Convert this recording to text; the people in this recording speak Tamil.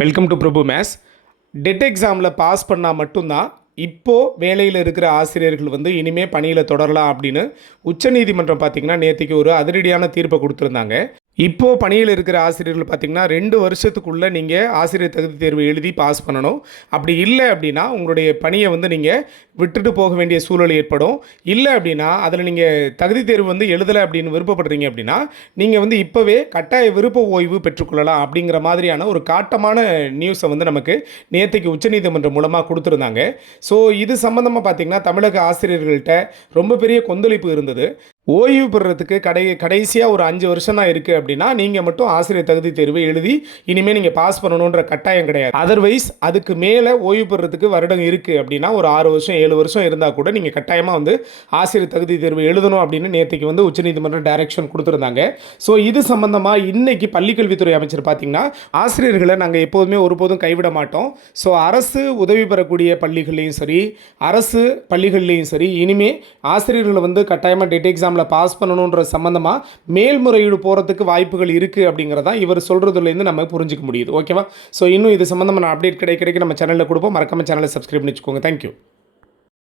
Welcome to Prabhu maths TET எக்ஸாமில் பாஸ் பண்ணால் மட்டும்தான் இப்போது வேலையில் இருக்கிற ஆசிரியர்கள் வந்து இனிமேல் பணியில் தொடரலாம் அப்படின்னு உச்சநீதிமன்றம் பார்த்திங்கன்னா நேற்றுக்கு ஒரு அதிரடியான தீர்ப்பை கொடுத்துருந்தாங்க. இப்போது பணியில் இருக்கிற ஆசிரியர்கள் பார்த்திங்கன்னா ரெண்டு வருஷத்துக்குள்ளே நீங்கள் ஆசிரியர் தகுதி தேர்வு எழுதி பாஸ் பண்ணணும். அப்படி இல்லை அப்படின்னா உங்களுடைய பணியை வந்து நீங்கள் விட்டுட்டு போக வேண்டிய சூழல் ஏற்படும். இல்லை அப்படின்னா அதில் நீங்கள் தகுதி தேர்வு வந்து எழுதலை அப்படின்னு விருப்பப்படுறீங்க அப்படின்னா நீங்கள் வந்து இப்போவே கட்டாய விருப்ப ஓய்வு பெற்றுக்கொள்ளலாம் அப்படிங்கிற மாதிரியான ஒரு காட்டமான நியூஸை வந்து நமக்கு நேற்றுக்கு உச்சநீதிமன்றம் மூலமாக கொடுத்துருந்தாங்க. ஸோ இது சம்மந்தமாக பார்த்திங்கன்னா தமிழக ஆசிரியர்கள்ட்ட ரொம்ப பெரிய கொந்தளிப்பு இருந்தது. ஓய்வு பெறுறதுக்கு கடை கடைசியாக ஒரு அஞ்சு வருஷம் தான் இருக்குது அப்படின்னா நீங்கள் மட்டும் ஆசிரியர் தகுதி தேர்வு எழுதி இனிமேல் நீங்கள் பாஸ் பண்ணணுன்ற கட்டாயம் கிடையாது. அதர்வைஸ் அதுக்கு மேலே ஓய்வு பெறுறதுக்கு வருடம் இருக்குது அப்படின்னா ஒரு ஆறு வருஷம் ஏழு வருஷம் இருந்தால் கூட நீங்கள் கட்டாயமாக வந்து ஆசிரியர் தகுதி தேர்வு எழுதணும் அப்படின்னு நேற்றுக்கு வந்து உச்சநீதிமன்றம் டைரக்ஷன் கொடுத்துருந்தாங்க. ஸோ இது சம்மந்தமாக இன்னைக்கு பள்ளிக்கல்வித்துறை அமைச்சர் பார்த்தீங்கன்னா ஆசிரியர்களை நாங்கள் எப்போதுமே ஒருபோதும் கைவிட மாட்டோம். ஸோ அரசு உதவி பெறக்கூடிய பள்ளிகள்லையும் சரி அரசு பள்ளிகள்லையும் சரி இனிமேல் ஆசிரியர்களை வந்து கட்டாயமாக டெட் எக்ஸாமில் பாஸ் பண்ணணுன்ற சம்மந்தமாக மேல்முறையீடு போகிறதுக்கு வாய்ப்புகள் இருக்குது அப்படிங்கிறதா இவர் சொல்கிறதுலேருந்து நம்ம புரிஞ்சிக்க முடியுது. ஓகேவா ஸோ இன்னும் இது சம்மந்தமான அப்டேட் கிடைக்க கிடைக்க நம்ம சேனலில் கொடுப்போம். மறக்காமல் சேனலை சப்ஸ்கிரைப் பண்ணி வச்சுக்கோங்க தேங்க்யூ